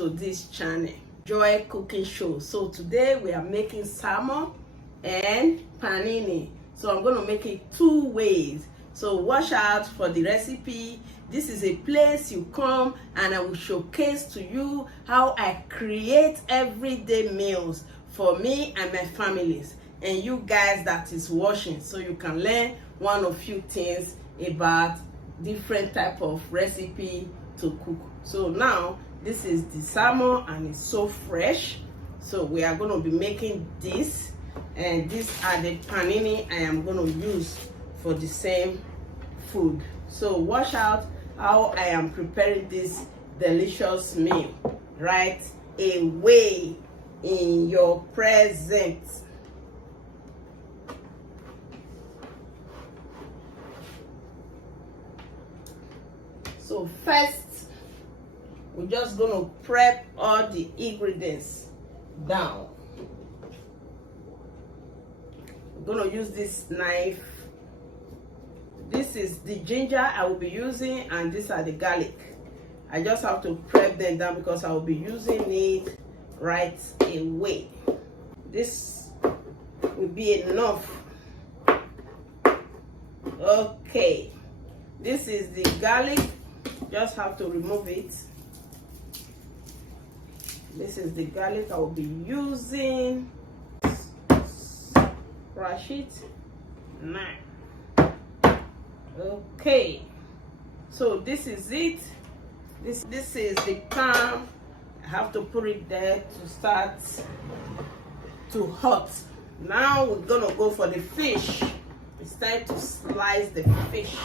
to this channel, Joy Cooking Show. So today we are making salmon and panini. So I'm going to make it two ways. So watch out for the recipe. This is a place you come and I will showcase to you how I create everyday meals for me and my families and you guys that is watching, so you can learn one or few things about different type of recipe to cook. So now this is the salmon and it's so fresh. So we are going to be making this, and these are the panini I am going to use for the same food. So watch out how I am preparing this delicious meal right away in your presence. So first, we're just going to prep all the ingredients down. We're going to use this knife. This is the ginger I will be using, and these are the garlic. I just have to prep them down because I will be using it right away. This will be enough. Okay, this is the garlic. Just have to remove it. This is the garlic I will be using. Crush it now. Okay, so this is it. This is the pan. I have to put it there to start to hot. Now we're gonna go for the fish. It's time to slice the fish.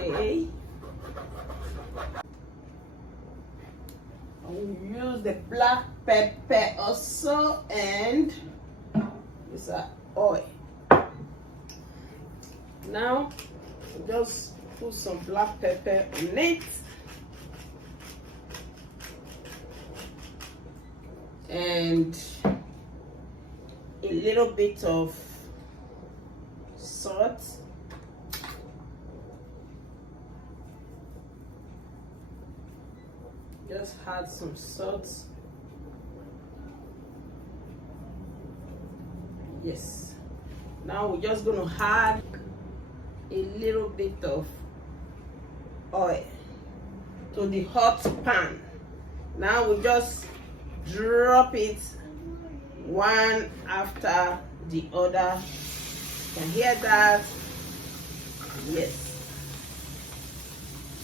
Okay. I will use the black pepper also, and this is oil. Now just put some black pepper on it, and a little bit of salt. Just add some salt. Yes. Now we're just going to add a little bit of oil to the hot pan. Now we just drop it one after the other. You can hear that? Yes.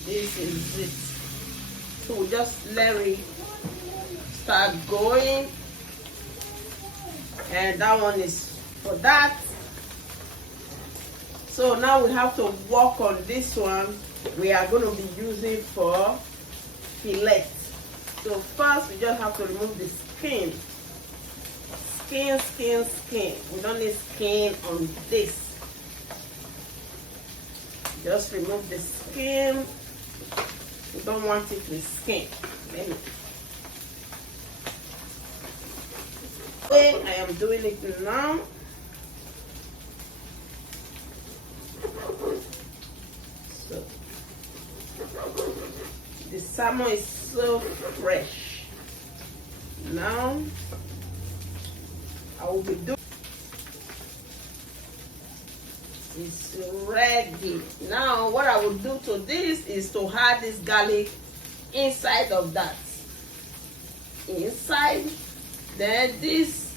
This is it. So we just let it start going, and that one is for that. So now we have to work on this one. We are going to be using for fillet. So first we just have to remove the skin. Skin. We don't need skin on this. Just remove the skin. We don't want it with skin. I am doing it now. So the salmon is so fresh. Now I will be doing. It's ready. Now what I will do to this is to add this garlic inside of that. Inside. Then this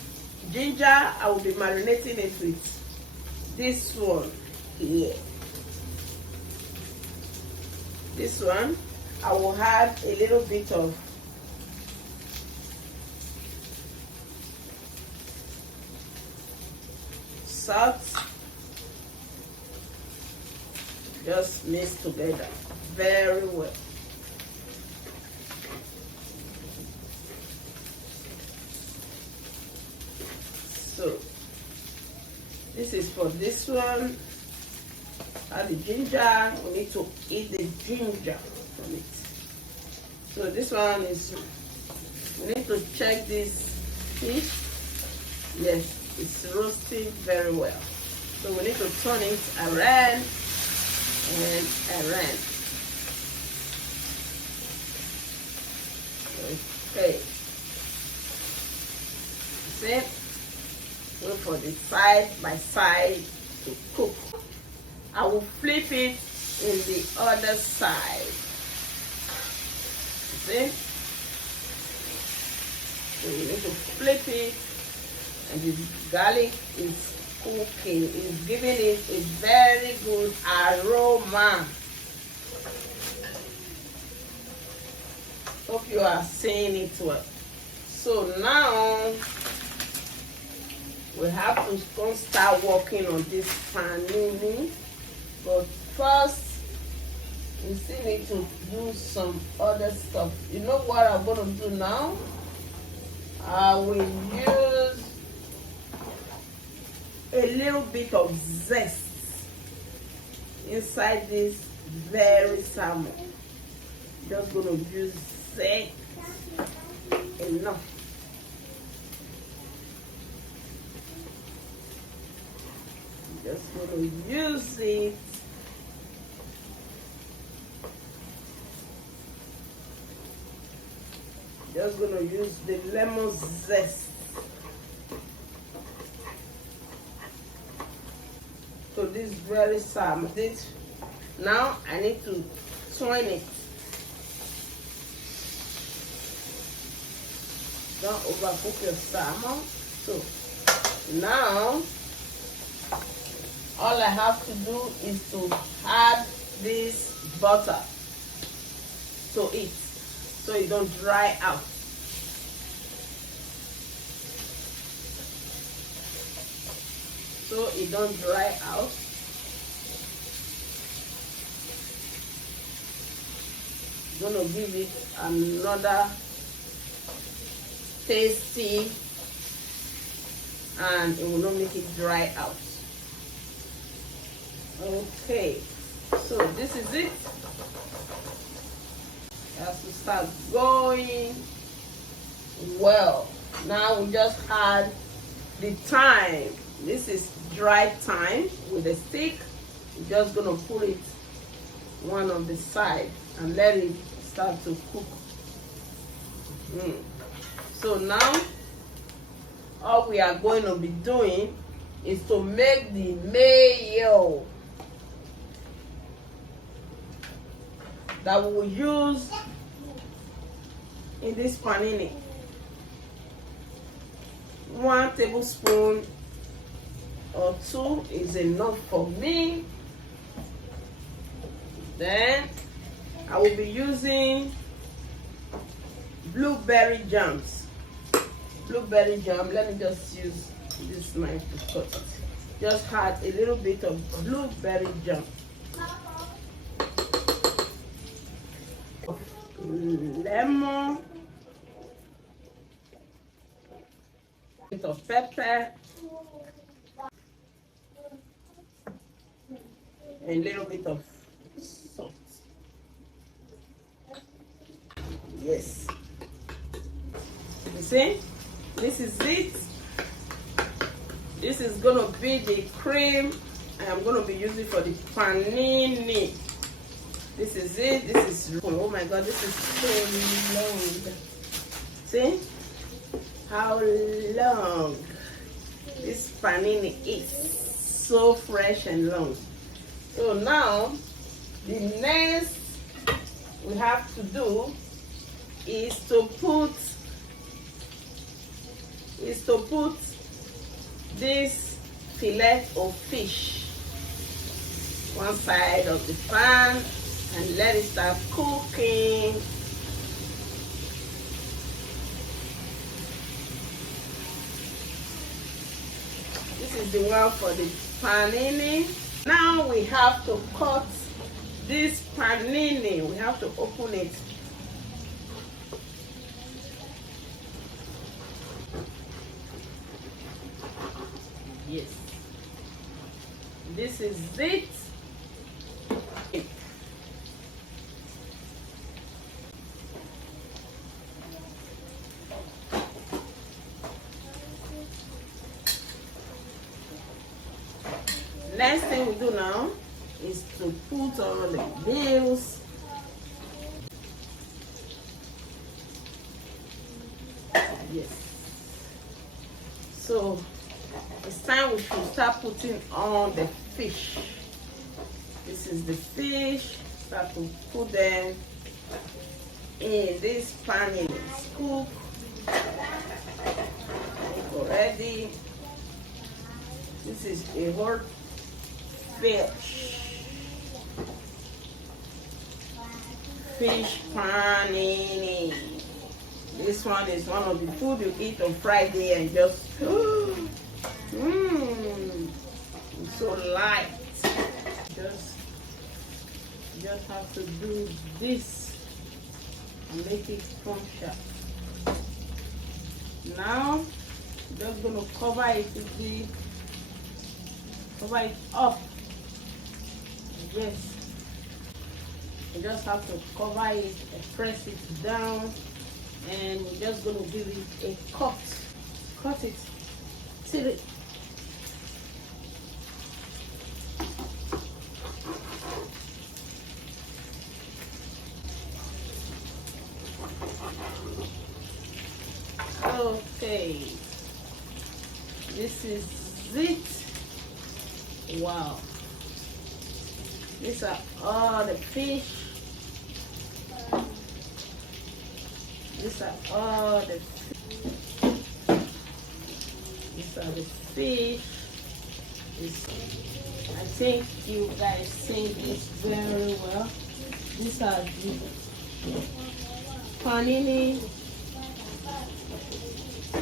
ginger, I will be marinating it with this one here. This one, I will add a little bit of salt. Just mix together very well. So this is for this one. Add the ginger. We need to eat the ginger from it. So this one is, we need to check this fish. Yes, it's roasting very well. So we need to turn it around and around. Okay. See? Wait for the side by side to cook. I will flip it in the other side. See? So you need to flip it, and the garlic is cooking. It's giving it a very good aroma. Hope you are seeing it well. So now we have to start working on this panini. But first, we still need to do some other stuff. You know what I'm going to do now? I will use a little bit of zest inside this very salmon. Just going to use zest enough. Just going to use it. Just going to use the lemon zest. So this very salmon. This now I need to turn it. Don't overcook your salmon. So now all I have to do is to add this butter to it so it don't dry out. So it don't dry out. Gonna give it another tasty, and it will not make it dry out. Okay, so this is it. It has to start going well. Now we just add the thyme. This is dry thyme with a stick. We're just gonna put it one on the side and let it start to cook. So now all we are going to be doing is to make the mayo that we will use in this panini. 1 tablespoon or 2 is enough for me. Then I will be using blueberry jams. Blueberry jam, let me just use this knife to cut it. Just add a little bit of blueberry jam. Lemon, a bit of pepper, and a little bit of salt. Yes. You see? This is it. This is gonna be the cream I am gonna be using for the panini. This is it. This is, oh my god, this is so long. See how long this panini is. So fresh and long. So now the next we have to do is to put this fillet of fish one side of the pan and let it start cooking. This is the one for the panini. Now we have to cut this panini. We have to open it. Yes. This is it. Next thing we do now is to put on the bills. Yes. So it's time we should start putting on the fish. This is the fish. Start to put them in this panini. Cook already. This is a whole fish panini. This one is one of the food you eat on Friday and just it's so light. Just have to do this and make it scrumptious. Now just gonna cover it up. Yes, you just have to cover it and press it down, and we're just gonna give it a cut it till it okay. This is it. Wow, these are all the fish. These are all the fish. I think you guys see this very well. These are the Panini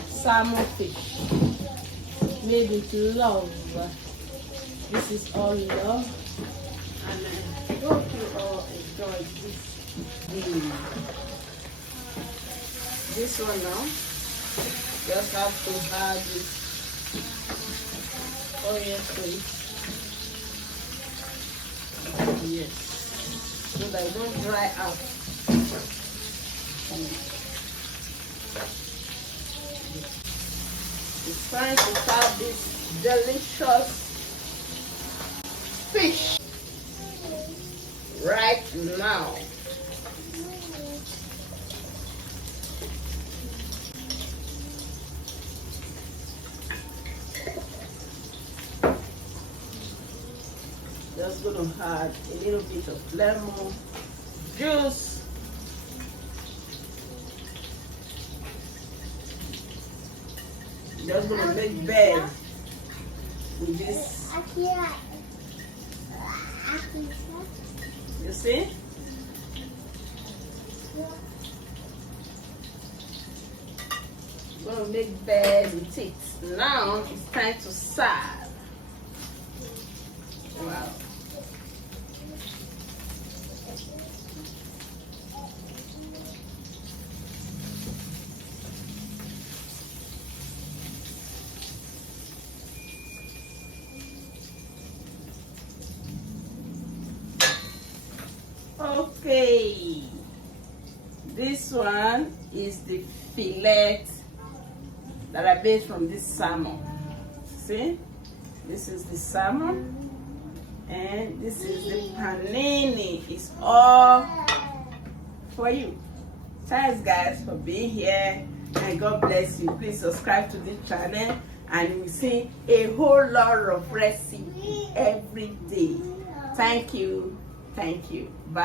salmon fish made with love. This is all love, and I hope you all enjoyed this video. This one now, just have to add this oil to it. Yes, so that it don't dry out. It's time to serve this delicious fish right now. Just gonna add a little bit of lemon juice. Just gonna make bed with this. You see? Gonna make bed with it. Now it's time to serve. Wow. Okay, this one is the fillet that I made from this salmon. See, this is the salmon, and this is the panini. It's all for you. Thanks guys for being here, and God bless you. Please subscribe to this channel, and you will see a whole lot of recipe every day. Thank you. Bye.